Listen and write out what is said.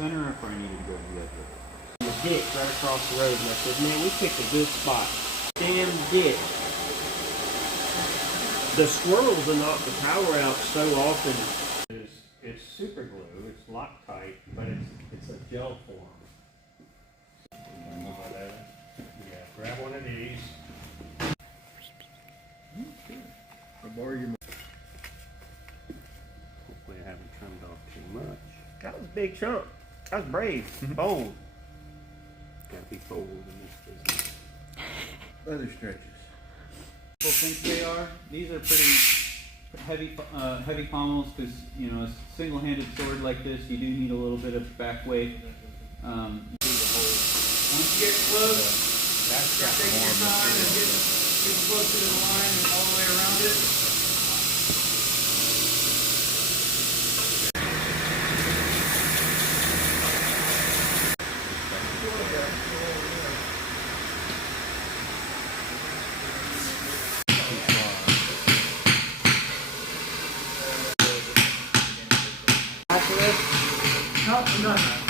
center or if I need to go the other way. The ditch right across the road, and I said, man, we picked a good spot. Damn ditch. The squirrels will knock the power out so often. It's super glue, it's Loctite, but it's a gel form. Yeah, grab one of these. I'll borrow your. Hopefully I haven't trimmed off too much. That was a big chunk. That was brave. Bold. Gotta be bold in this business. Other stretches. Well, think they are. These are pretty heavy pommels because, you know, a single-handed sword like this, you do need a little bit of back weight. Once you get close, start taking your time and get closer to the line and all the way around it. No, no.